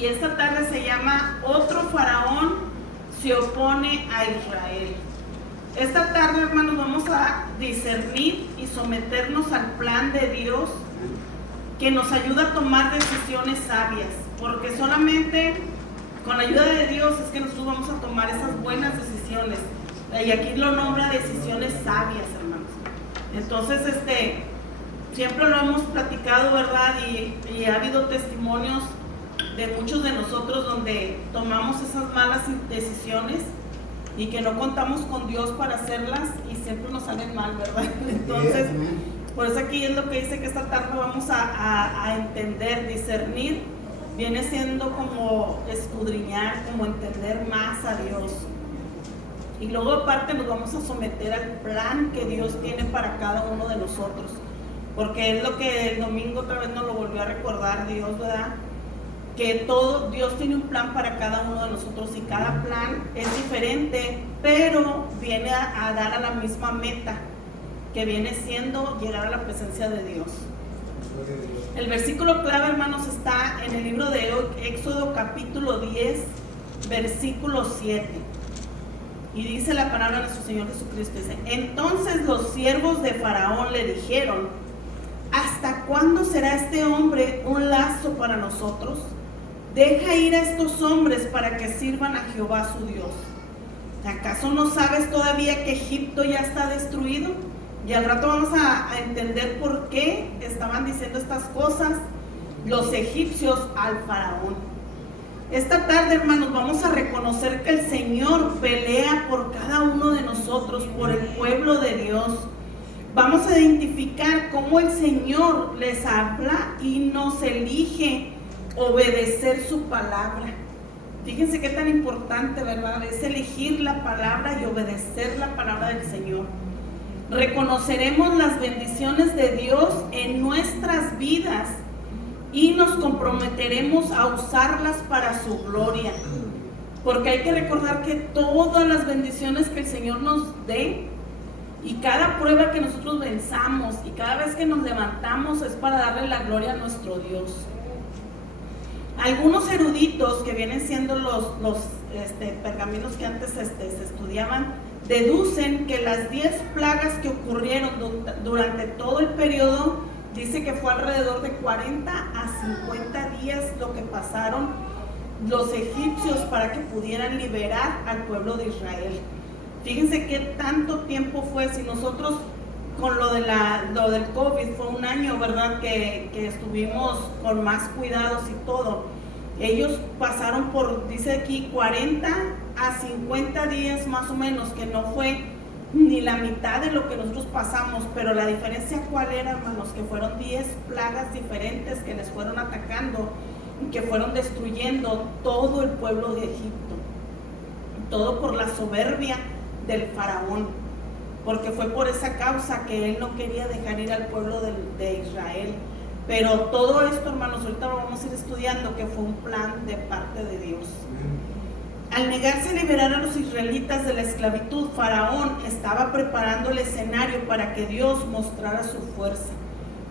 y esta tarde se llama Otro Faraón se opone a Israel. Esta tarde, hermanos, vamos a discernir y someternos al plan de Dios que nos ayuda a tomar decisiones sabias, porque solamente con la ayuda de Dios es que nosotros vamos a tomar esas buenas decisiones, y aquí lo nombra decisiones sabias, hermanos. Entonces, siempre lo hemos platicado, ¿verdad? Y ha habido testimonios de muchos de nosotros donde tomamos esas malas decisiones y que no contamos con Dios para hacerlas y siempre nos salen mal, ¿verdad? Entonces, por eso aquí es lo que dice que esta tarde vamos a entender, discernir, viene siendo como escudriñar, como entender más a Dios. Y luego aparte nos vamos a someter al plan que Dios tiene para cada uno de nosotros, porque es lo que el domingo otra vez nos lo volvió a recordar Dios, ¿verdad? Que todo, Dios tiene un plan para cada uno de nosotros y cada plan es diferente, pero viene a dar a la misma meta, que viene siendo llegar a la presencia de Dios. El versículo clave, hermanos, está en el libro de Éxodo capítulo 10, versículo 7. Y dice la palabra de nuestro Señor Jesucristo, dice: entonces los siervos de Faraón le dijeron: ¿hasta cuándo será este hombre un lazo para nosotros? Deja ir a estos hombres para que sirvan a Jehová su Dios. ¿Acaso no sabes todavía que Egipto ya está destruido? Y al rato vamos a entender por qué estaban diciendo estas cosas los egipcios al faraón. Esta tarde, hermanos, vamos a reconocer que el Señor pelea por cada uno de nosotros, por el pueblo de Dios. Vamos a identificar cómo el Señor les habla y nos elige obedecer su palabra. Fíjense qué tan importante, ¿verdad? Es elegir la palabra y obedecer la palabra del Señor. Reconoceremos las bendiciones de Dios en nuestras vidas y nos comprometeremos a usarlas para su gloria, porque hay que recordar que todas las bendiciones que el Señor nos dé y cada prueba que nosotros venzamos y cada vez que nos levantamos es para darle la gloria a nuestro Dios. Algunos eruditos, que vienen siendo los pergaminos que antes se estudiaban, deducen que las 10 plagas que ocurrieron durante todo el periodo, dice que fue alrededor de 40 a 50 días lo que pasaron los egipcios para que pudieran liberar al pueblo de Israel. Fíjense qué tanto tiempo fue. Si nosotros con lo del COVID fue un año, ¿verdad? Que estuvimos con más cuidados y todo. Ellos pasaron por, dice aquí, 40 a 50 días más o menos, que no fue ni la mitad de lo que nosotros pasamos, pero la diferencia cuál era, hermanos, que fueron 10 plagas diferentes que les fueron atacando y que fueron destruyendo todo el pueblo de Egipto. Todo por la soberbia del faraón, porque fue por esa causa que él no quería dejar ir al pueblo de Israel. Pero todo esto, hermanos, ahorita lo vamos a ir estudiando, que fue un plan de parte de Dios. Al negarse a liberar a los israelitas de la esclavitud, Faraón estaba preparando el escenario para que Dios mostrara su fuerza.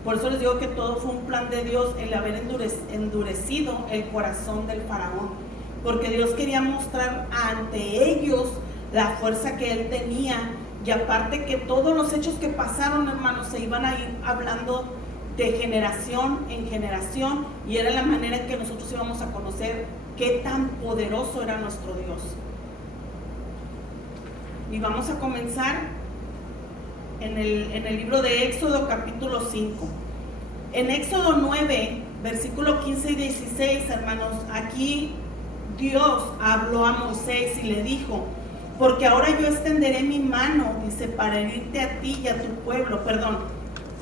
Por eso les digo que todo fue un plan de Dios, el haber endurecido el corazón del Faraón, porque Dios quería mostrar ante ellos la fuerza que él tenía, y aparte que todos los hechos que pasaron, hermanos, se iban a ir hablando de generación en generación, y era la manera en que nosotros íbamos a conocer qué tan poderoso era nuestro Dios. Y vamos a comenzar en el libro de Éxodo capítulo 5. En Éxodo 9, versículo 15 y 16, hermanos, aquí Dios habló a Moisés y le dijo: porque ahora yo extenderé mi mano, dice, para herirte a ti y a tu pueblo.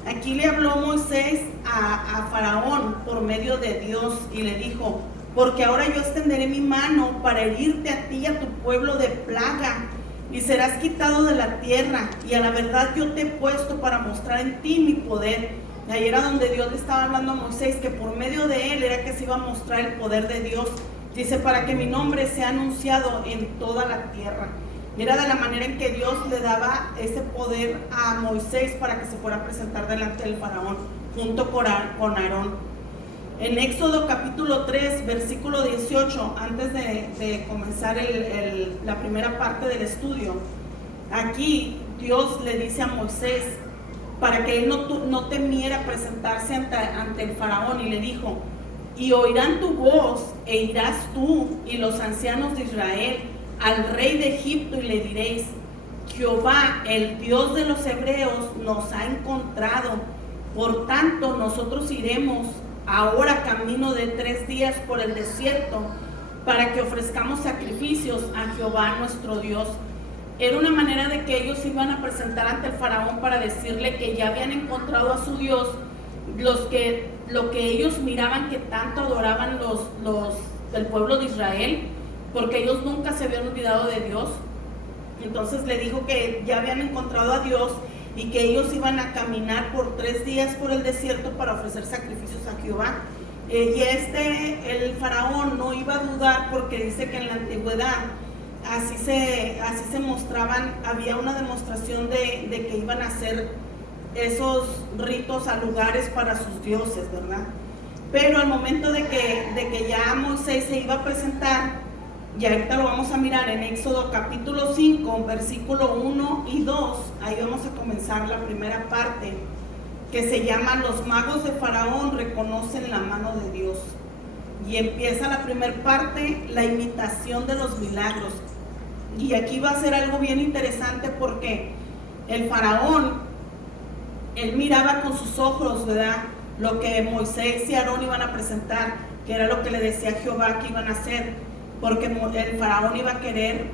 Aquí le habló Moisés a Faraón por medio de Dios y le dijo: porque ahora yo extenderé mi mano para herirte a ti y a tu pueblo de plaga, y serás quitado de la tierra, y a la verdad yo te he puesto para mostrar en ti mi poder. Y ahí era donde Dios le estaba hablando a Moisés, que por medio de él era que se iba a mostrar el poder de Dios. Dice: para que mi nombre sea anunciado en toda la tierra. Y era de la manera en que Dios le daba ese poder a Moisés para que se fuera a presentar delante del faraón junto con Aarón. En Éxodo capítulo 3, versículo 18, antes de comenzar la primera parte del estudio, aquí Dios le dice a Moisés para que él no temiera presentarse ante el faraón, y le dijo: y oirán tu voz, e irás tú y los ancianos de Israel al rey de Egipto, y le diréis: Jehová, el Dios de los hebreos, nos ha encontrado. Por tanto, nosotros iremos ahora camino de 3 días por el desierto, para que ofrezcamos sacrificios a Jehová nuestro Dios. Era una manera de que ellos iban a presentar ante el faraón para decirle que ya habían encontrado a su Dios, lo que ellos miraban que tanto adoraban del pueblo de Israel, porque ellos nunca se habían olvidado de Dios. Entonces le dijo que ya habían encontrado a Dios y que ellos iban a caminar por 3 días por el desierto para ofrecer sacrificios a Jehová. Y el faraón no iba a dudar, porque dice que en la antigüedad así se mostraban, había una demostración de que iban a hacer esos ritos a lugares para sus dioses, ¿verdad? Pero al momento de que ya Moisés se iba a presentar, y ahorita lo vamos a mirar en Éxodo capítulo 5, versículo 1 y 2, ahí vamos a comenzar la primera parte, que se llama Los magos de Faraón reconocen la mano de Dios. Y empieza la primera parte, la imitación de los milagros. Y aquí va a ser algo bien interesante, porque el faraón, él miraba con sus ojos, ¿verdad?, lo que Moisés y Aarón iban a presentar, que era lo que le decía Jehová que iban a hacer, porque el faraón iba a querer,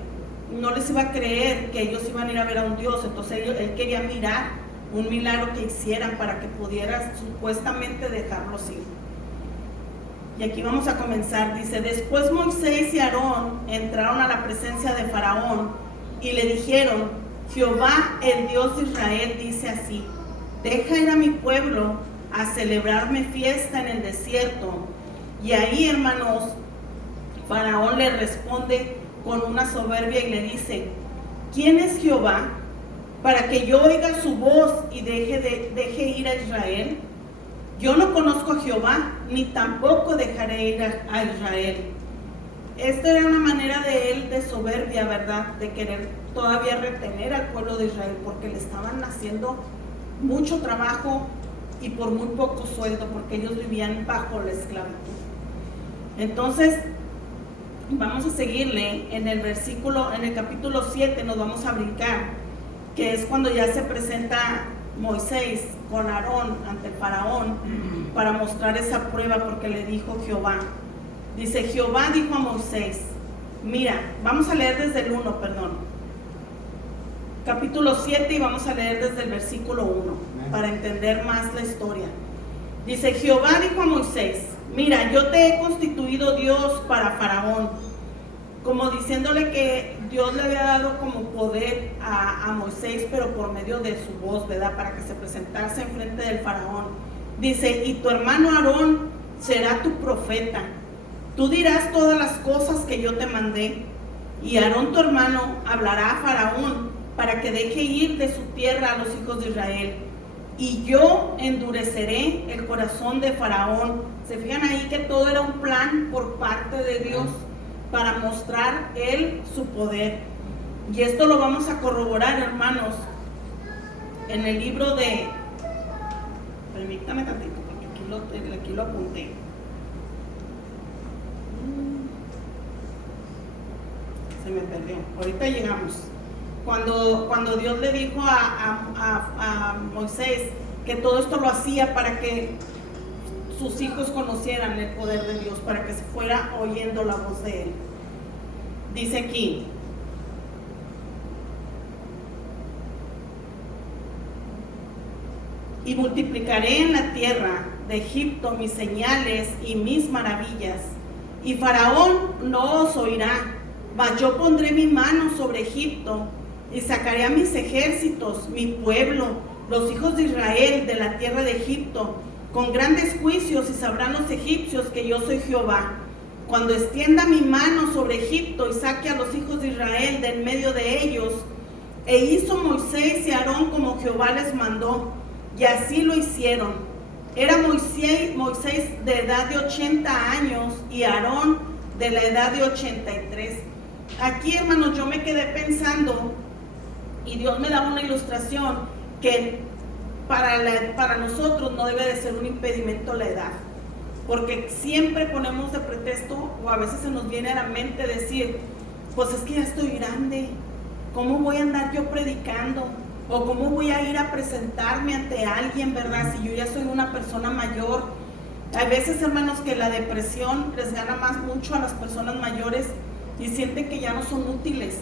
no les iba a creer que ellos iban a ir a ver a un Dios. Entonces él quería mirar un milagro que hicieran para que pudiera supuestamente dejarlos ir. Y aquí vamos a comenzar. Dice: después Moisés y Aarón entraron a la presencia de Faraón y le dijeron: Jehová, el Dios de Israel, dice así: deja ir a mi pueblo a celebrarme fiesta en el desierto. Y ahí, hermanos, Faraón le responde con una soberbia y le dice: ¿quién es Jehová para que yo oiga su voz y deje ir a Israel? Yo no conozco a Jehová, ni tampoco dejaré ir a Israel. Esta era una manera de él de soberbia, ¿verdad?, de querer todavía retener al pueblo de Israel, porque le estaban haciendo mucho trabajo y por muy poco sueldo, porque ellos vivían bajo la esclavitud. Entonces vamos a seguirle en el capítulo 7, nos vamos a brincar, que es cuando ya se presenta Moisés con Aarón ante el faraón para mostrar esa prueba, porque le dijo Jehová. Dice: Jehová dijo a Moisés, mira, vamos a leer desde el 1, capítulo 7, y vamos a leer desde el versículo 1 para entender más la historia. Dice: Jehová dijo a Moisés, mira, yo te he constituido Dios para Faraón, como diciéndole que Dios le había dado como poder a Moisés, pero por medio de su voz, ¿verdad?, para que se presentase en frente del faraón. Dice: y tu hermano Aarón será tu profeta. Tú dirás todas las cosas que yo te mandé, y Aarón tu hermano hablará a Faraón para que deje ir de su tierra a los hijos de Israel. Y yo endureceré el corazón de Faraón. Se fijan ahí que todo era un plan por parte de Dios para mostrar él su poder. Y esto lo vamos a corroborar, hermanos, en el libro de... Permítame tantito, porque aquí lo apunté. Se me perdió. Ahorita llegamos. Cuando Dios le dijo a Moisés que todo esto lo hacía para que sus hijos conocieran el poder de Dios, para que se fuera oyendo la voz de él. Dice aquí: y multiplicaré en la tierra de Egipto mis señales y mis maravillas, y Faraón no os oirá, mas yo pondré mi mano sobre Egipto y sacaré a mis ejércitos, mi pueblo, los hijos de Israel, de la tierra de Egipto, con grandes juicios, y sabrán los egipcios que yo soy Jehová, cuando extienda mi mano sobre Egipto y saque a los hijos de Israel de en medio de ellos. E hizo Moisés y Aarón como Jehová les mandó, y así lo hicieron. Era Moisés de edad de 80 años y Aarón de la edad de 83. Aquí, hermanos, yo me quedé pensando y Dios me daba una ilustración que para nosotros no debe de ser un impedimento la edad, porque siempre ponemos de pretexto, o a veces se nos viene a la mente decir, pues es que ya estoy grande, ¿cómo voy a andar yo predicando? O cómo voy a ir a presentarme ante alguien, ¿verdad? Si yo ya soy una persona mayor. Hay veces, hermanos, que la depresión les gana mucho a las personas mayores y sienten que ya no son útiles.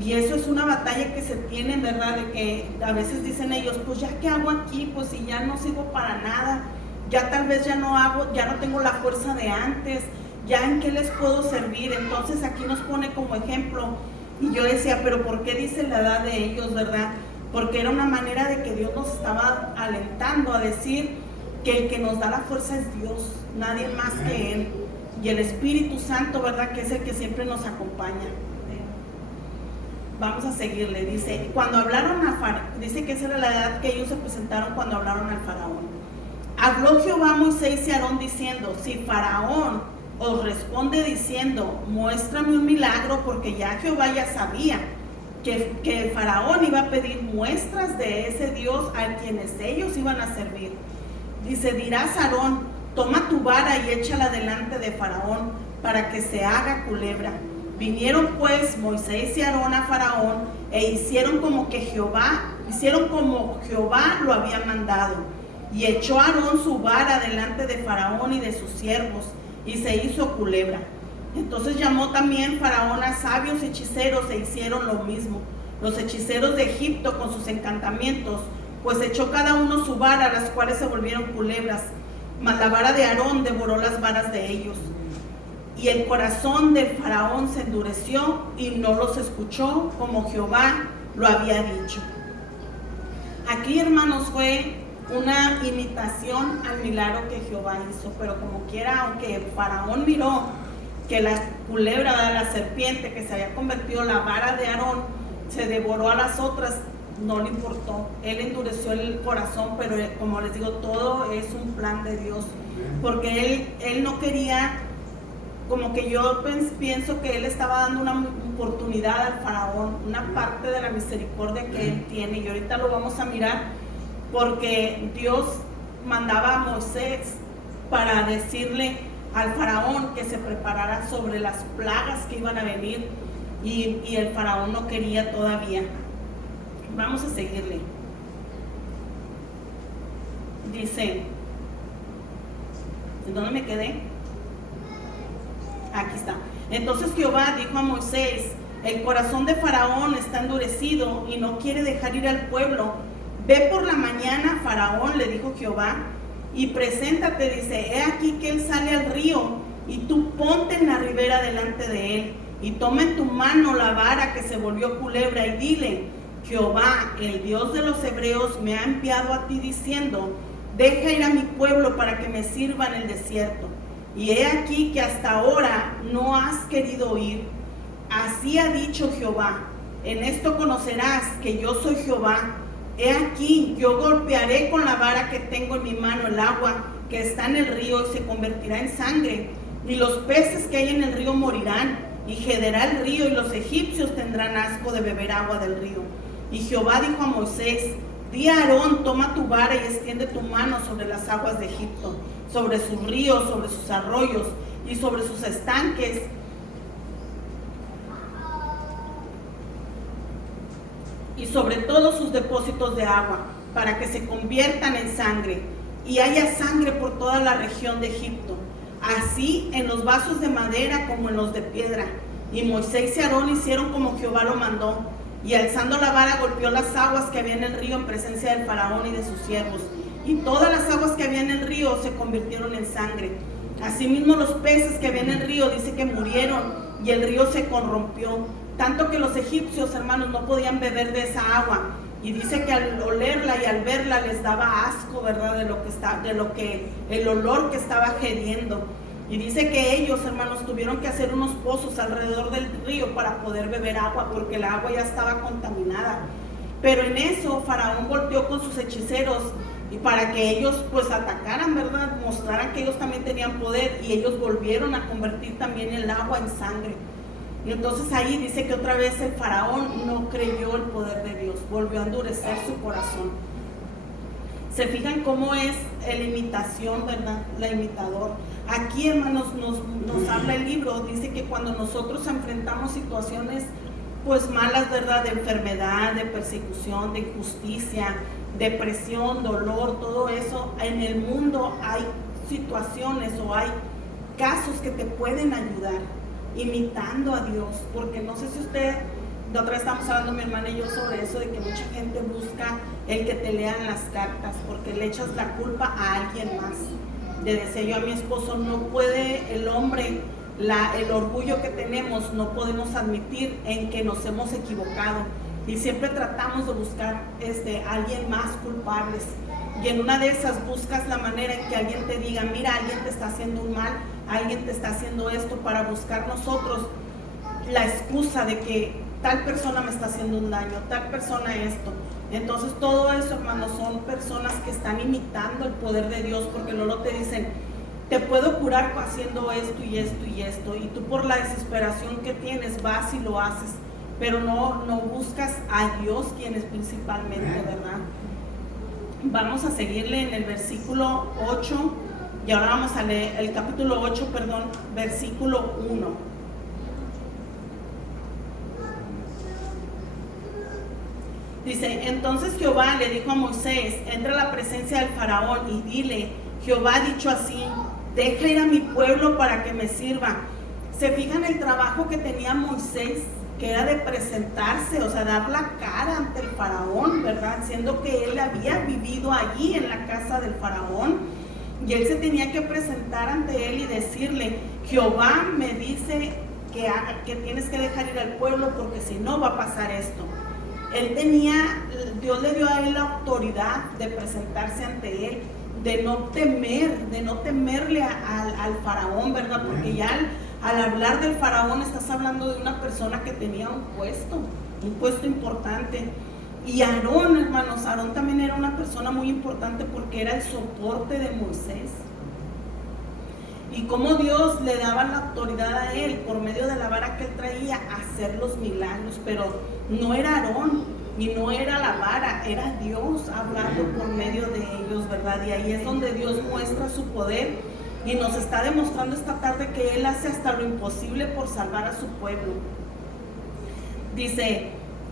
Y eso es una batalla que se tiene, ¿verdad? De que a veces dicen ellos, pues ya qué hago aquí, pues si ya no sirvo para nada, ya tal vez ya no tengo la fuerza de antes, ya en qué les puedo servir. Entonces aquí nos pone como ejemplo. Y yo decía, pero ¿por qué dice la edad de ellos, verdad? Porque era una manera de que Dios nos estaba alentando a decir que el que nos da la fuerza es Dios, nadie más que Él. Y el Espíritu Santo, ¿verdad? Que es el que siempre nos acompaña. Vamos a seguirle. Dice, cuando hablaron a Faraón, dice que esa era la edad que ellos se presentaron cuando hablaron al Faraón. Habló Jehová a Moisés y a Aarón diciendo, si Faraón os responde diciendo, muéstrame un milagro, porque ya Jehová ya sabía que el Faraón iba a pedir muestras de ese Dios a quienes ellos iban a servir. Dice, dirás a Aarón, toma tu vara y échala delante de Faraón para que se haga culebra. Vinieron pues Moisés y Aarón a Faraón e hicieron como Jehová lo había mandado. Y echó Aarón su vara delante de Faraón y de sus siervos y se hizo culebra. Entonces llamó también Faraón a sabios hechiceros e hicieron lo mismo. Los hechiceros de Egipto con sus encantamientos, pues echó cada uno su vara, las cuales se volvieron culebras. Mas la vara de Aarón devoró las varas de ellos. Y el corazón del Faraón se endureció y no los escuchó como Jehová lo había dicho. Aquí, hermanos, fue una imitación al milagro que Jehová hizo, pero como quiera, aunque el Faraón miró que la culebra, la serpiente que se había convertido en la vara de Aarón, se devoró a las otras, no le importó. Él endureció el corazón, pero como les digo, todo es un plan de Dios, porque él no quería, como que yo pienso que él estaba dando una oportunidad al Faraón, una parte de la misericordia que él tiene, y ahorita lo vamos a mirar, porque Dios mandaba a Moisés para decirle al Faraón que se preparara sobre las plagas que iban a venir, y el Faraón no quería todavía. Vamos a seguirle. Dice, ¿en dónde me quedé? Aquí está. Entonces Jehová dijo a Moisés, el corazón de Faraón está endurecido y no quiere dejar ir al pueblo. Ve por la mañana, Faraón, le dijo Jehová, y preséntate, dice, he aquí que él sale al río, y tú ponte en la ribera delante de él, y toma en tu mano la vara que se volvió culebra, y dile, Jehová, el Dios de los hebreos, me ha enviado a ti diciendo, deja ir a mi pueblo para que me sirva en el desierto. Y he aquí que hasta ahora no has querido ir. Así ha dicho Jehová, en esto conocerás que yo soy Jehová. He aquí, yo golpearé con la vara que tengo en mi mano el agua que está en el río y se convertirá en sangre, y los peces que hay en el río morirán, y gederá el río, y los egipcios tendrán asco de beber agua del río. Y Jehová dijo a Moisés, di a Aarón, toma tu vara y extiende tu mano sobre las aguas de Egipto, sobre sus ríos, sobre sus arroyos y sobre sus estanques, y sobre todos sus depósitos de agua, para que se conviertan en sangre, y haya sangre por toda la región de Egipto, así en los vasos de madera como en los de piedra. Y Moisés y Aarón hicieron como Jehová lo mandó, y alzando la vara golpeó las aguas que había en el río en presencia del Faraón y de sus siervos, y todas las aguas que había en el río se convirtieron en sangre. Asimismo los peces que había en el río, dice que murieron, y el río se corrompió, tanto que los egipcios, hermanos, no podían beber de esa agua, y dice que al olerla y al verla les daba asco, ¿verdad? El olor que estaba gediendo. Y dice que ellos, hermanos, tuvieron que hacer unos pozos alrededor del río para poder beber agua, porque el agua ya estaba contaminada. Pero en eso Faraón volteó con sus hechiceros y para que ellos pues atacaran, ¿verdad? Mostraran que ellos también tenían poder, y ellos volvieron a convertir también el agua en sangre. Y entonces ahí dice que otra vez el faraón no creyó el poder de Dios, volvió a endurecer su corazón. Se fijan cómo es la imitación, ¿verdad? La imitador. Aquí, hermanos, nos habla el libro, dice que cuando nosotros enfrentamos situaciones pues malas, ¿verdad? De enfermedad, de persecución, de injusticia, depresión, dolor, todo eso, en el mundo hay situaciones o hay casos que te pueden ayudar imitando a Dios, porque no sé si usted, la otra vez estamos hablando mi hermana y yo sobre eso, de que mucha gente busca el que te lean las cartas, porque le echas la culpa a alguien más. Le decía yo a mi esposo, no puede el hombre, el orgullo que tenemos, no podemos admitir en que nos hemos equivocado, y siempre tratamos de buscar a alguien más culpables, y en una de esas buscas la manera en que alguien te diga, mira, alguien te está haciendo un mal, alguien te está haciendo esto, para buscar nosotros la excusa de que tal persona me está haciendo un daño, tal persona esto. Entonces todo eso, hermanos, son personas que están imitando el poder de Dios, porque luego te dicen, te puedo curar haciendo esto y esto y esto, y tú por la desesperación que tienes vas y lo haces, pero no buscas a Dios, quien es principalmente, ¿verdad? Vamos a seguirle en el versículo 8, y ahora vamos a leer el capítulo 8, versículo 1. Dice, entonces Jehová le dijo a Moisés, entra a la presencia del faraón y dile, Jehová ha dicho así, deja ir a mi pueblo para que me sirva. Se fijan el trabajo que tenía Moisés, que era de presentarse, o sea, dar la cara ante el faraón, ¿verdad? Siendo que él había vivido allí en la casa del faraón, y él se tenía que presentar ante él y decirle, Jehová me dice que tienes que dejar ir al pueblo, porque si no va a pasar esto. Dios le dio a él la autoridad de presentarse ante él, de no temerle al faraón, ¿verdad? Porque ya al hablar del faraón estás hablando de una persona que tenía un puesto importante. Y Aarón, hermanos, Aarón también era una persona muy importante, porque era el soporte de Moisés. Y cómo Dios le daba la autoridad a él por medio de la vara que él traía a hacer los milagros, pero no era Aarón y no era la vara, era Dios hablando por medio de ellos, ¿verdad? Y ahí es donde Dios muestra su poder y nos está demostrando esta tarde que Él hace hasta lo imposible por salvar a su pueblo. Dice,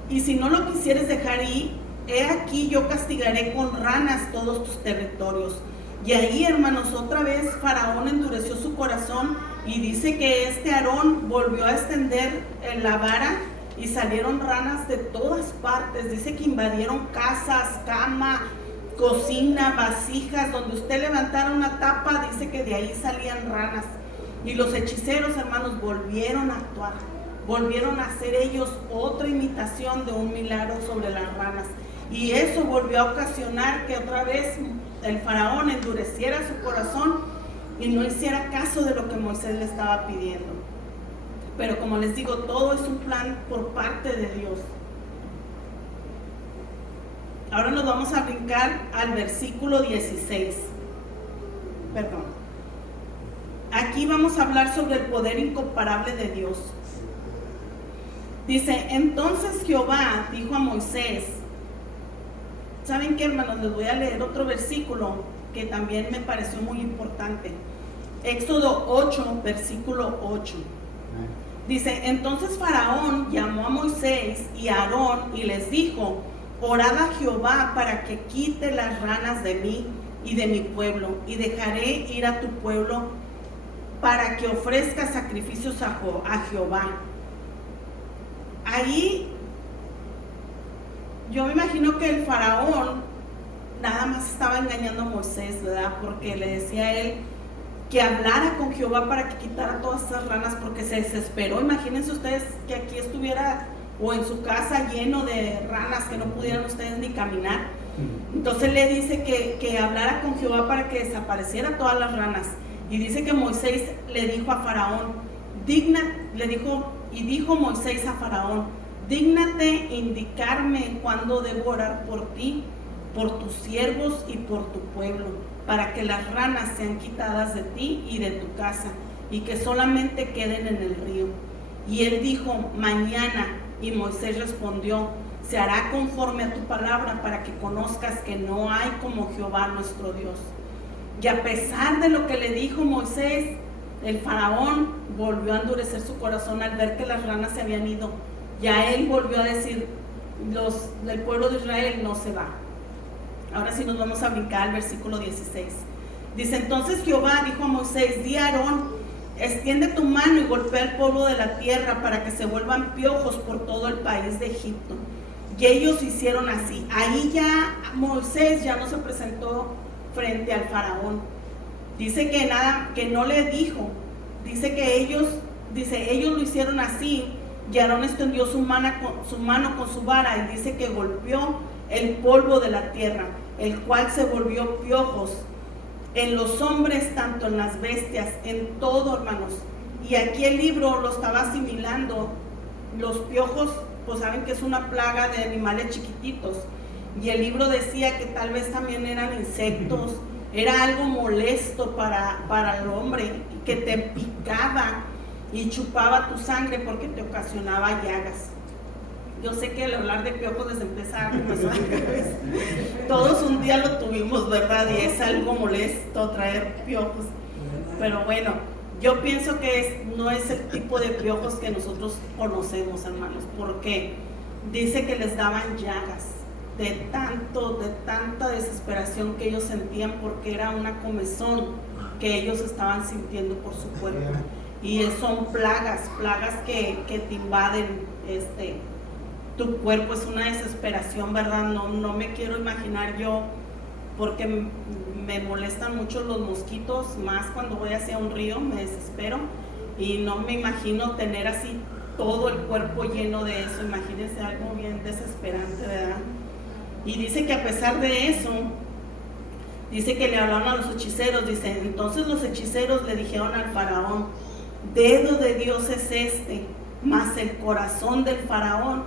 y si no lo quisieres dejar ir, he aquí yo castigaré con ranas todos tus territorios. Y ahí, hermanos, otra vez Faraón endureció su corazón, y dice que Aarón volvió a extender la vara y salieron ranas de todas partes. Dice que invadieron casas, cama, cocina, vasijas, donde usted levantara una tapa, dice que de ahí salían ranas. Y los hechiceros, hermanos, volvieron a actuar, volvieron a hacer ellos otra imitación de un milagro sobre las ranas. Y eso volvió a ocasionar que otra vez el faraón endureciera su corazón y no hiciera caso de lo que Moisés le estaba pidiendo. Pero como les digo, todo es un plan por parte de Dios. Ahora nos vamos a brincar al versículo 16. Perdón. Aquí vamos a hablar sobre el poder incomparable de Dios. Dice, entonces Jehová dijo a Moisés, ¿saben qué, hermanos? Les voy a leer otro versículo que también me pareció muy importante. Éxodo 8, versículo 8. Dice, entonces Faraón llamó a Moisés y a Aarón y les dijo, orad a Jehová para que quite las ranas de mí y de mi pueblo, y dejaré ir a tu pueblo para que ofrezca sacrificios a Jehová. Ahí yo me imagino que el faraón nada más estaba engañando a Moisés, ¿verdad? Porque le decía a él que hablara con Jehová para que quitara todas esas ranas, porque se desesperó. Imagínense ustedes que aquí estuviera o en su casa lleno de ranas, que no pudieran ustedes ni caminar. Entonces le dice que hablara con Jehová para que desapareciera todas las ranas. Y dice que Moisés le dijo a Faraón, dijo Moisés a Faraón, dígnate indicarme cuándo debo orar por ti, por tus siervos y por tu pueblo, para que las ranas sean quitadas de ti y de tu casa, y que solamente queden en el río. Y él dijo, mañana. Y Moisés respondió, se hará conforme a tu palabra, para que conozcas que no hay como Jehová nuestro Dios. Y a pesar de lo que le dijo Moisés, el faraón volvió a endurecer su corazón al ver que las ranas se habían ido. Ya él volvió a decir, el pueblo de Israel no se va. Ahora sí nos vamos a brincar al versículo 16. Dice, entonces Jehová dijo a Moisés, di a Aarón, extiende tu mano y golpea el polvo de la tierra para que se vuelvan piojos por todo el país de Egipto. Y ellos hicieron así. Ahí ya Moisés ya no se presentó frente al faraón. Dice que no le dijo. Dice que ellos lo hicieron así. Y Aarón extendió su mano con su vara y dice que golpeó el polvo de la tierra, el cual se volvió piojos en los hombres, tanto en las bestias, en todo, hermanos. Y aquí el libro lo estaba asimilando. Los piojos, pues saben que es una plaga de animales chiquititos. Y el libro decía que tal vez también eran insectos, era algo molesto para el hombre, que te picaba y chupaba tu sangre porque te ocasionaba llagas. Yo sé que al hablar de piojos les empieza a comenzar la cabeza. Todos un día lo tuvimos, ¿verdad? Y es algo molesto traer piojos. Pero bueno, yo pienso que no es el tipo de piojos que nosotros conocemos, hermanos, porque dice que les daban llagas de tanta desesperación que ellos sentían, porque era una comezón que ellos estaban sintiendo por su cuerpo. Y son plagas que te invaden tu cuerpo. Es una desesperación, ¿verdad? No me quiero imaginar yo, porque me molestan mucho los mosquitos, más cuando voy hacia un río, me desespero, y no me imagino tener así todo el cuerpo lleno de eso. Imagínense, algo bien desesperante, ¿verdad? Y dice que a pesar de eso, dice que le hablaron a los hechiceros. Dice, entonces los hechiceros le dijeron al faraón, dedo de Dios es este, mas el corazón del faraón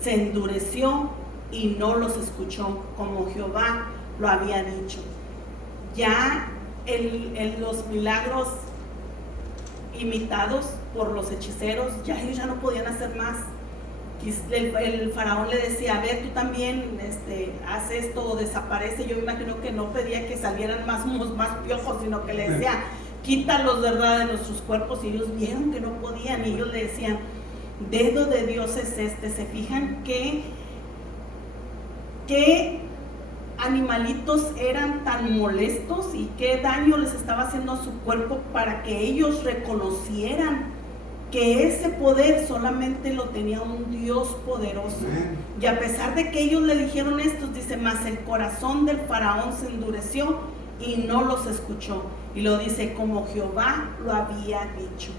se endureció y no los escuchó, como Jehová lo había dicho. Ya los milagros imitados por los hechiceros, ya ellos ya no podían hacer más. El faraón le decía, a ver, tú también haz esto o desaparece. Yo me imagino que no pedía que salieran más piojos, sino que le decía, quítalos, ¿verdad?, de nuestros cuerpos. Y ellos vieron que no podían, y ellos le decían, dedo de Dios es este. ¿Se fijan qué animalitos eran tan molestos y qué daño les estaba haciendo a su cuerpo, para que ellos reconocieran que ese poder solamente lo tenía un Dios poderoso? Y a pesar de que ellos le dijeron esto, dice, mas el corazón del faraón se endureció y no los escuchó. Y lo dice, como Jehová lo había dicho.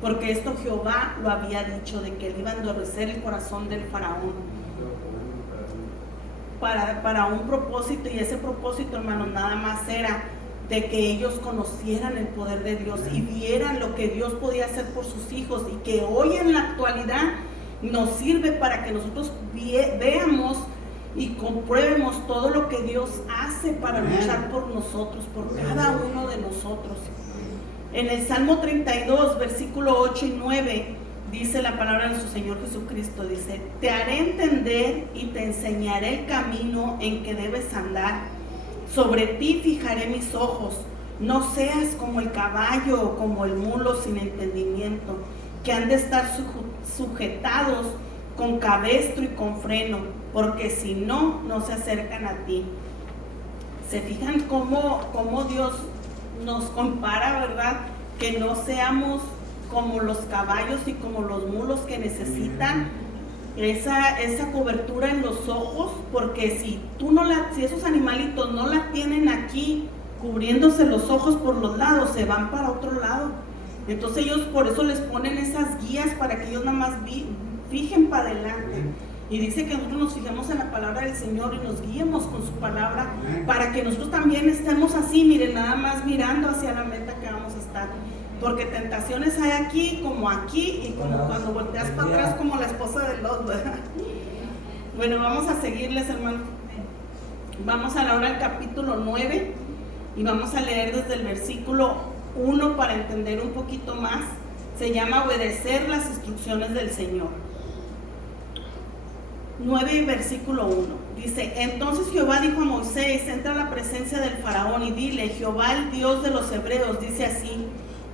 Porque esto Jehová lo había dicho, de que él iba a endurecer el corazón del faraón para un propósito. Y ese propósito, hermanos, nada más era de que ellos conocieran el poder de Dios y vieran lo que Dios podía hacer por sus hijos, y que hoy en la actualidad nos sirve para que nosotros veamos y compruebemos todo lo que Dios hace para luchar por nosotros, por cada uno de nosotros. En el Salmo 32, versículo 8 y 9, dice la palabra de nuestro Señor Jesucristo, dice, te haré entender y te enseñaré el camino en que debes andar. Sobre ti fijaré mis ojos. No seas como el caballo o como el mulo sin entendimiento, que han de estar sujetados con cabestro y con freno, porque si no, no se acercan a ti. ¿Se fijan cómo Dios nos compara, verdad? Que no seamos como los caballos y como los mulos, que necesitan esa cobertura en los ojos, porque si esos animalitos no la tienen aquí cubriéndose los ojos por los lados, se van para otro lado. Entonces ellos por eso les ponen esas guías, para que ellos nada más fijen para adelante. Y dice que nosotros nos fijemos en la palabra del Señor y nos guiemos con su palabra, para que nosotros también estemos así, miren, nada más mirando hacia la meta que vamos a estar. Porque tentaciones hay aquí como aquí, y como cuando volteas para atrás como la esposa de Lot, ¿verdad? Bueno, vamos a seguirles, hermano. Vamos ahora al capítulo 9 y vamos a leer desde el versículo 1 para entender un poquito más. Se llama obedecer las instrucciones del Señor. 9 versículo 1. Dice: entonces Jehová dijo a Moisés: entra a la presencia del faraón y dile: Jehová, el Dios de los hebreos, dice así: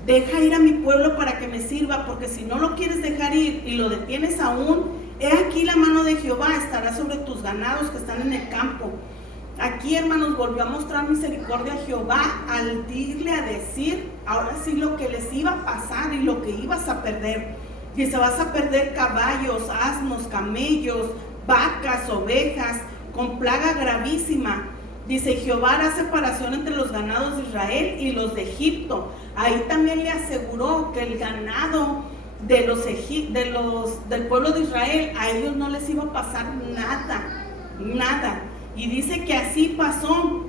deja ir a mi pueblo para que me sirva, porque si no lo quieres dejar ir y lo detienes aún, he aquí la mano de Jehová estará sobre tus ganados que están en el campo. Aquí, hermanos, volvió a mostrar misericordia a Jehová al irle a decir ahora sí lo que les iba a pasar y lo que ibas a perder. Dice: vas a perder caballos, asnos, camellos, vacas, ovejas, con plaga gravísima. Dice: Jehová hará separación entre los ganados de Israel y los de Egipto. Ahí también le aseguró que el ganado del pueblo de Israel, a ellos no les iba a pasar nada. Y dice que así pasó,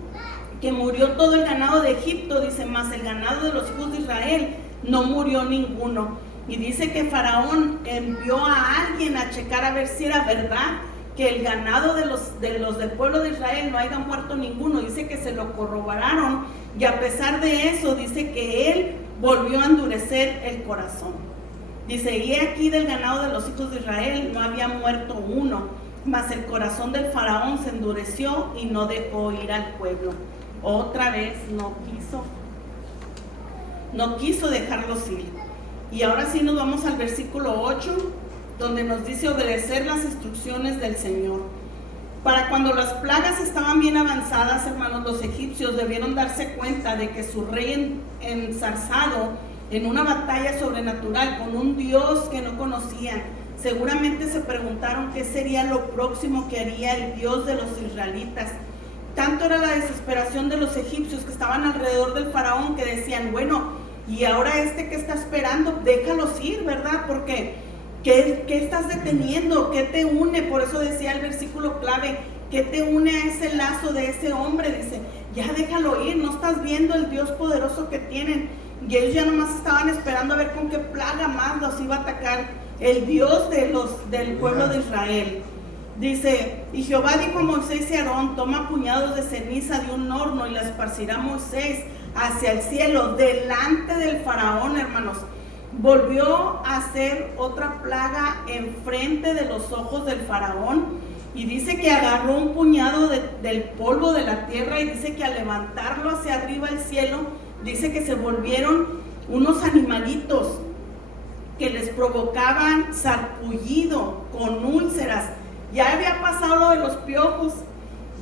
que murió todo el ganado de Egipto, dice, más el ganado de los hijos de Israel no murió ninguno. Y dice que Faraón envió a alguien a checar a ver si era verdad que el ganado de los del pueblo de Israel no haya muerto ninguno. Dice que se lo corroboraron, y a pesar de eso dice que él volvió a endurecer el corazón. Dice: y aquí del ganado de los hijos de Israel no había muerto uno, mas el corazón del faraón se endureció y no dejó ir al pueblo. Otra vez no quiso dejarlos ir. Y ahora sí nos vamos al versículo 8, donde nos dice obedecer las instrucciones del Señor. Para cuando las plagas estaban bien avanzadas, hermanos, los egipcios debieron darse cuenta de que su rey enzarzado en una batalla sobrenatural con un Dios que no conocían, seguramente se preguntaron qué sería lo próximo que haría el Dios de los israelitas. Tanto era la desesperación de los egipcios que estaban alrededor del faraón que decían: bueno, y ahora que está esperando, déjalos ir, ¿verdad? Porque ¿qué estás deteniendo? ¿Qué te une? Por eso decía el versículo clave: ¿qué te une a ese lazo de ese hombre? Dice: ya déjalo ir, no estás viendo el Dios poderoso que tienen. Y ellos ya nomás estaban esperando a ver con qué plaga más los iba a atacar el Dios del pueblo de Israel. Dice: y Jehová dijo a Moisés y a Aarón: toma puñados de ceniza de un horno y la esparcirá Moisés hacia el cielo delante del faraón. Hermanos, volvió a hacer otra plaga enfrente de los ojos del faraón, y dice que agarró un puñado del polvo de la tierra, y dice que al levantarlo hacia arriba al cielo, dice que se volvieron unos animalitos que les provocaban sarpullido con úlceras. Ya había pasado lo de los piojos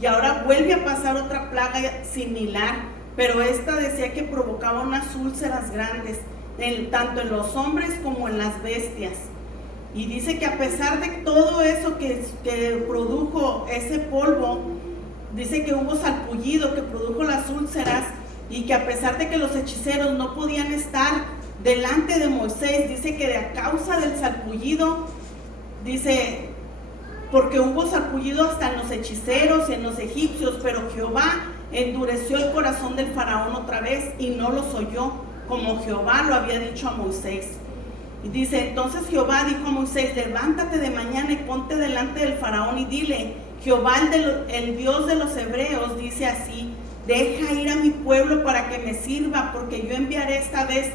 y ahora vuelve a pasar otra plaga similar, pero esta decía que provocaba unas úlceras grandes, tanto en los hombres como en las bestias. Y dice que a pesar de todo eso que produjo ese polvo, dice que hubo sarpullido que produjo las úlceras, y que a pesar de que los hechiceros no podían estar delante de Moisés, dice que a causa del sarpullido, dice, porque hubo sarpullido hasta en los hechiceros y en los egipcios, pero Jehová endureció el corazón del faraón otra vez y no los oyó, como Jehová lo había dicho a Moisés. Y dice: entonces Jehová dijo a Moisés: levántate de mañana y ponte delante del faraón y dile: Jehová, el Dios de los hebreos, dice así: deja ir a mi pueblo para que me sirva, porque yo enviaré esta vez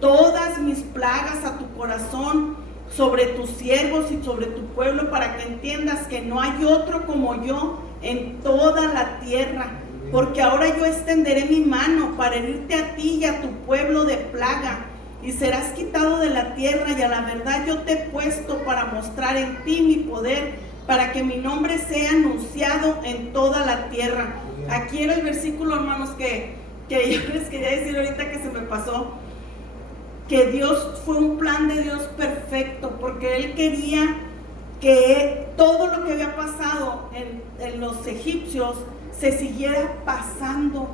todas mis plagas a tu corazón, sobre tus siervos y sobre tu pueblo, para que entiendas que no hay otro como yo en toda la tierra. Porque ahora yo extenderé mi mano para herirte a ti y a tu pueblo de plaga, y serás quitado de la tierra, y a la verdad yo te he puesto para mostrar en ti mi poder, para que mi nombre sea anunciado en toda la tierra. Aquí era el versículo, hermanos, que yo les quería decir ahorita que se me pasó, que Dios fue un plan de Dios perfecto, porque Él quería que todo lo que había pasado en los egipcios se siguiera pasando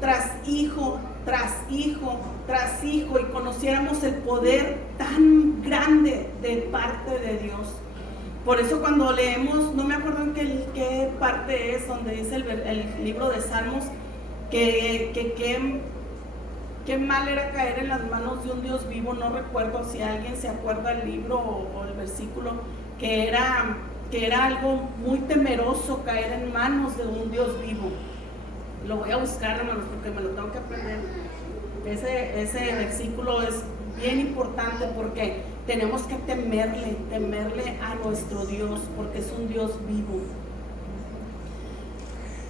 tras hijo, tras hijo, tras hijo, y conociéramos el poder tan grande de parte de Dios. Por eso cuando leemos, no me acuerdo en qué parte es, donde dice el libro de Salmos, que qué mal era caer en las manos de un Dios vivo. No recuerdo si alguien se acuerda el libro o el versículo, que era que era algo muy temeroso caer en manos de un Dios vivo. Lo voy a buscar, hermanos, porque me lo tengo que aprender. Ese versículo es bien importante porque tenemos que temerle a nuestro Dios, porque es un Dios vivo.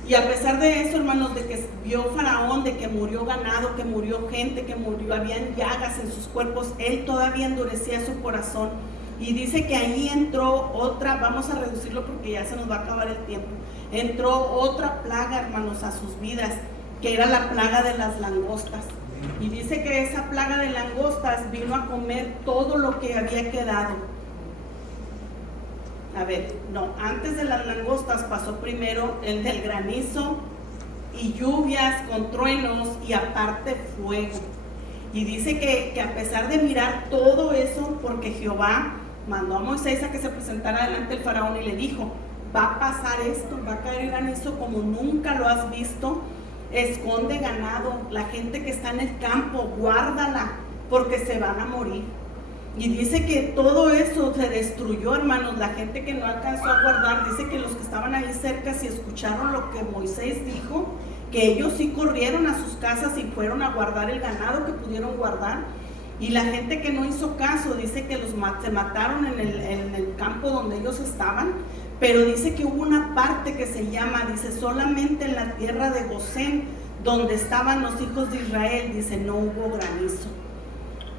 Y a pesar de eso, hermanos, de que vio Faraón, de que murió ganado, que murió gente, que murió, habían llagas en sus cuerpos, él todavía endurecía su corazón. Y dice que ahí entró otra, vamos a reducirlo porque ya se nos va a acabar el tiempo, entró otra plaga, hermanos, a sus vidas, que era la plaga de las langostas. Y dice que esa plaga de langostas vino a comer todo lo que había quedado. A ver, no, antes de las langostas pasó primero el del granizo y lluvias con truenos y aparte fuego. Y dice que a pesar de mirar todo eso, porque Jehová mandó a Moisés a que se presentara delante del faraón y le dijo, va a pasar esto, va a caer granizo como nunca lo has visto, esconde ganado, la gente que está en el campo, guárdala, porque se van a morir. Y dice que todo eso se destruyó, hermanos. La gente que no alcanzó a guardar, dice que los que estaban ahí cerca, si escucharon lo que Moisés dijo, que ellos sí corrieron a sus casas y fueron a guardar el ganado que pudieron guardar. Y la gente que no hizo caso, dice que se mataron en el campo donde ellos estaban. Pero dice que hubo una parte que se llama, dice, solamente en la tierra de Gosén, donde estaban los hijos de Israel, dice, no hubo granizo.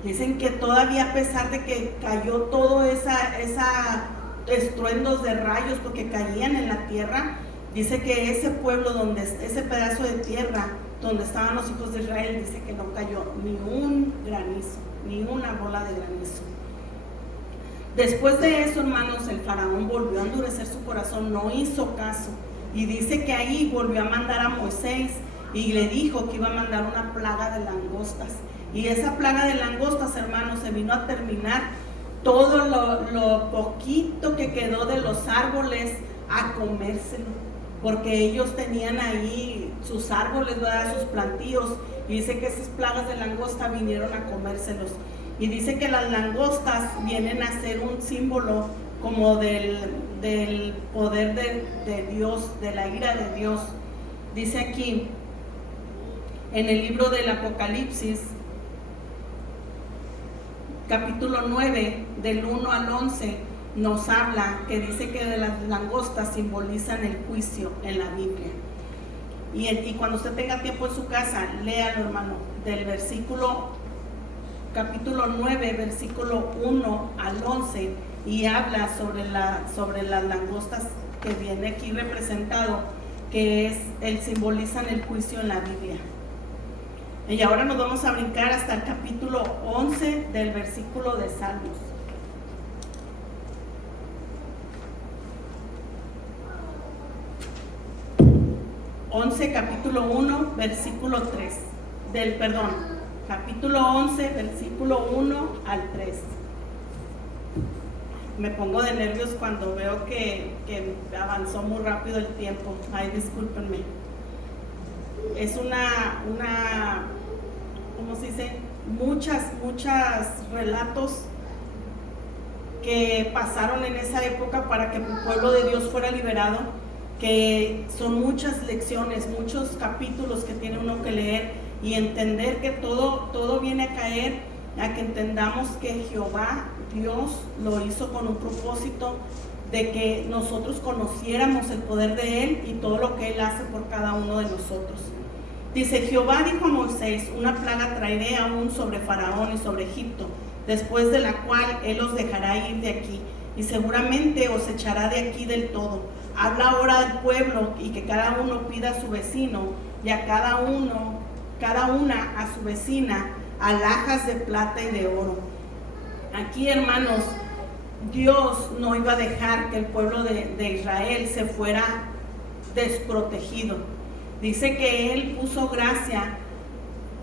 Dicen que todavía, a pesar de que cayó todo esa estruendos de rayos porque caían en la tierra, dice que ese pueblo, ese pedazo de tierra donde estaban los hijos de Israel, dice que no cayó ni un granizo, ni una bola de granizo. Después de eso, hermanos, el faraón volvió a endurecer su corazón, no hizo caso, y dice que ahí volvió a mandar a Moisés y le dijo que iba a mandar una plaga de langostas. Y esa plaga de langostas, hermanos, se vino a terminar todo lo poquito que quedó de los árboles, a comérselo, porque ellos tenían ahí sus árboles, ¿verdad?, sus plantíos, y dice que esas plagas de langosta vinieron a comérselos. Y dice que las langostas vienen a ser un símbolo como del poder de Dios, de la ira de Dios. Dice aquí en el libro del Apocalipsis, capítulo 9, del 1 al 11, nos habla que dice que de las langostas simbolizan el juicio en la Biblia. Y cuando usted tenga tiempo en su casa, léalo, hermano, del capítulo 9, versículo 1 al 11, y habla sobre las langostas que viene aquí representado, que simbolizan el juicio en la Biblia. Y ahora nos vamos a brincar hasta el capítulo 11 del versículo de Salmos. 11, capítulo 1, versículo 3. Capítulo 11, versículo 1 al 3. Me pongo de nervios cuando veo que avanzó muy rápido el tiempo. Ay, discúlpenme. Es ¿cómo se dice? Muchos relatos que pasaron en esa época para que el pueblo de Dios fuera liberado, que son muchas lecciones, muchos capítulos que tiene uno que leer y entender que todo viene a caer a que entendamos que Jehová, Dios, lo hizo con un propósito de que nosotros conociéramos el poder de Él y todo lo que Él hace por cada uno de nosotros. Dice, Jehová dijo a Moisés, una plaga traeré aún sobre Faraón y sobre Egipto, después de la cual Él os dejará ir de aquí, y seguramente os echará de aquí del todo. Habla ahora al pueblo, y que cada uno pida a su vecino, y a cada una a su vecina, alhajas de plata y de oro. Aquí, hermanos, Dios no iba a dejar que el pueblo de Israel se fuera desprotegido. Dice que Él puso gracia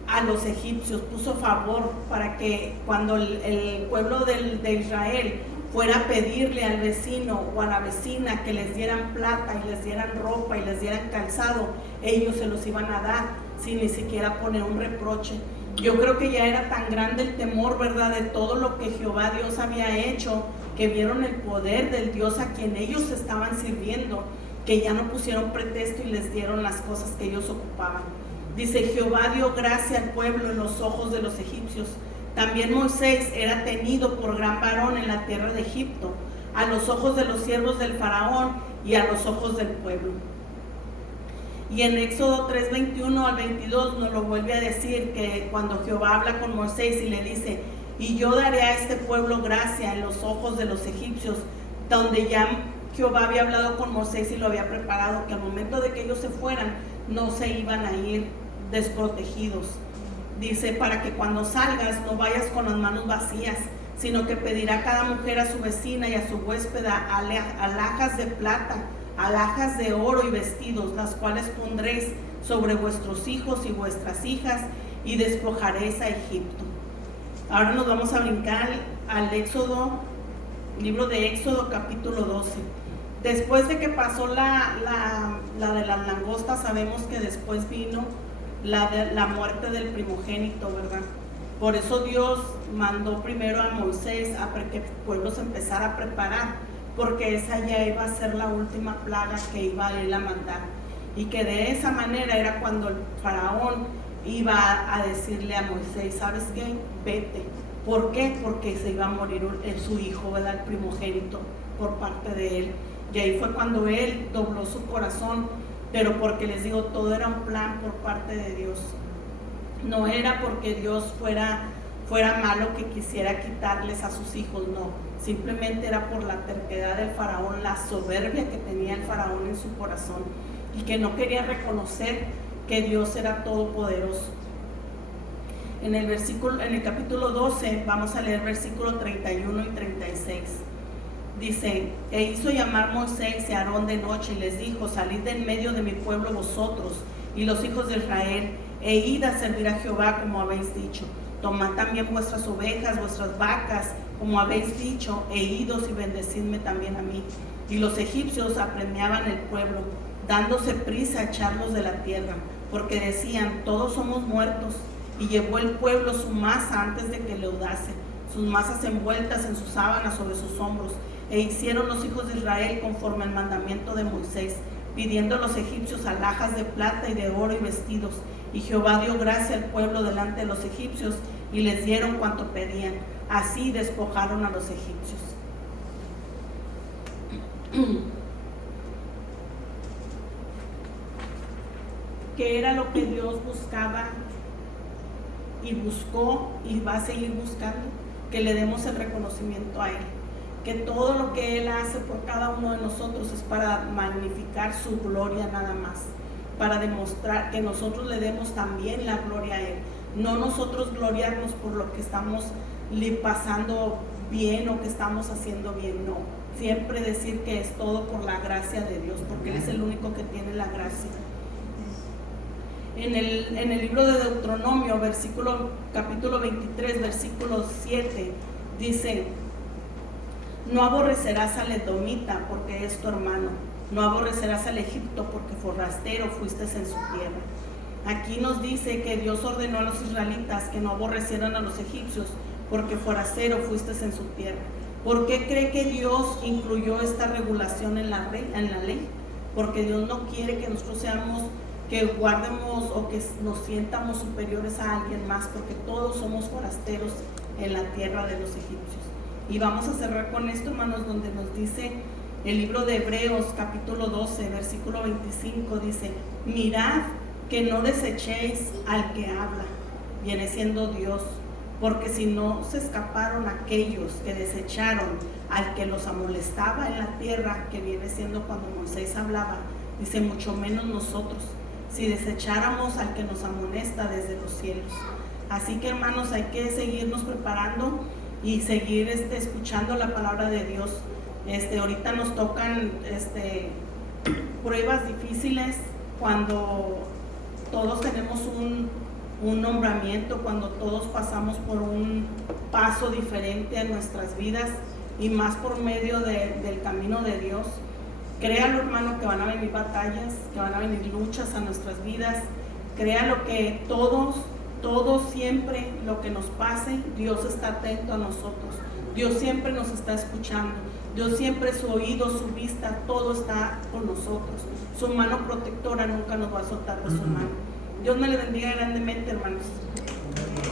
a los egipcios, puso favor para que cuando el pueblo de Israel fuera a pedirle al vecino o a la vecina que les dieran plata y les dieran ropa y les dieran calzado, ellos se los iban a dar sin ni siquiera poner un reproche. Yo creo que ya era tan grande el temor, ¿verdad?, de todo lo que Jehová Dios había hecho, que vieron el poder del Dios a quien ellos estaban sirviendo, que ya no pusieron pretexto y les dieron las cosas que ellos ocupaban. Dice, Jehová dio gracia al pueblo en los ojos de los egipcios. También Moisés era tenido por gran varón en la tierra de Egipto, a los ojos de los siervos del faraón y a los ojos del pueblo. Y en Éxodo 3:21 al 22 nos lo vuelve a decir, que cuando Jehová habla con Moisés y le dice, y yo daré a este pueblo gracia en los ojos de los egipcios, donde ya Jehová había hablado con Moisés y lo había preparado, que al momento de que ellos se fueran, no se iban a ir desprotegidos. Dice, para que cuando salgas no vayas con las manos vacías, sino que pedirá cada mujer a su vecina y a su huéspeda alhajas de plata, alhajas de oro y vestidos, las cuales pondréis sobre vuestros hijos y vuestras hijas, y despojaréis a Egipto. Ahora nos vamos a brincar al Éxodo, libro de Éxodo capítulo 12. Después de que pasó la de las langostas, sabemos que después vino la muerte del primogénito, ¿verdad? Por eso Dios mandó primero a Moisés a que el pueblo se empezara a preparar, porque esa ya iba a ser la última plaga que iba a él a mandar. Y que de esa manera era cuando el faraón iba a decirle a Moisés, ¿sabes qué? Vete. ¿Por qué? Porque se iba a morir su hijo, ¿verdad? El primogénito, por parte de él. Y ahí fue cuando él dobló su corazón, pero porque les digo, todo era un plan por parte de Dios. No era porque Dios fuera malo que quisiera quitarles a sus hijos, no. Simplemente era por la terquedad del faraón, la soberbia que tenía el faraón en su corazón y que no quería reconocer que Dios era todopoderoso. En el capítulo 12 vamos a leer versículos 31 y 36. Dice, e hizo llamar Moisés y Aarón de noche y les dijo, salid de en medio de mi pueblo vosotros y los hijos de Israel, e id a servir a Jehová como habéis dicho. Tomad también vuestras ovejas, vuestras vacas, como habéis dicho, e idos y bendecidme también a mí. Y los egipcios apremiaban el pueblo, dándose prisa a echarlos de la tierra, porque decían, todos somos muertos. Y llevó el pueblo su masa antes de que leudase, sus masas envueltas en sus sábanas sobre sus hombros. E hicieron los hijos de Israel conforme al mandamiento de Moisés, pidiendo a los egipcios alhajas de plata y de oro y vestidos. Y Jehová dio gracia al pueblo delante de los egipcios, y les dieron cuanto pedían. Así despojaron a los egipcios. ¿Qué era lo que Dios buscaba y buscó y va a seguir buscando? Que le demos el reconocimiento a Él. Que todo lo que Él hace por cada uno de nosotros es para magnificar su gloria nada más, para demostrar que nosotros le demos también la gloria a Él, no nosotros gloriarnos por lo que estamos pasando bien o que estamos haciendo bien, no, siempre decir que es todo por la gracia de Dios, porque Él es el único que tiene la gracia. En el libro de Deuteronomio, capítulo 23, versículo 7, dice, no aborrecerás al edomita porque es tu hermano, no aborrecerás al Egipto porque forastero fuiste en su tierra. Aquí nos dice que Dios ordenó a los israelitas que no aborrecieran a los egipcios porque forastero fuiste en su tierra. ¿Por qué cree que Dios incluyó esta regulación en la ley? Porque Dios no quiere que nosotros que guardemos o que nos sientamos superiores a alguien más, porque todos somos forasteros en la tierra de los egipcios. Y vamos a cerrar con esto, hermanos, donde nos dice el libro de Hebreos, capítulo 12, versículo 25, dice, mirad que no desechéis al que habla, viene siendo Dios, porque si no se escaparon aquellos que desecharon al que los amolestaba en la tierra, que viene siendo cuando Moisés hablaba, dice, mucho menos nosotros, si desecháramos al que nos amonesta desde los cielos. Así que, hermanos, hay que seguirnos preparando y seguir escuchando la palabra de Dios. Ahorita nos tocan pruebas difíciles cuando todos tenemos un nombramiento, cuando todos pasamos por un paso diferente a nuestras vidas y más por medio del camino de Dios. Créalo, hermano, que van a venir batallas, que van a venir luchas a nuestras vidas. Créalo que todos todo siempre lo que nos pase, Dios está atento a nosotros. Dios siempre nos está escuchando. Dios siempre, su oído, su vista, todo está con nosotros. Su mano protectora nunca nos va a soltar de su mano. Dios me le bendiga grandemente, hermanos.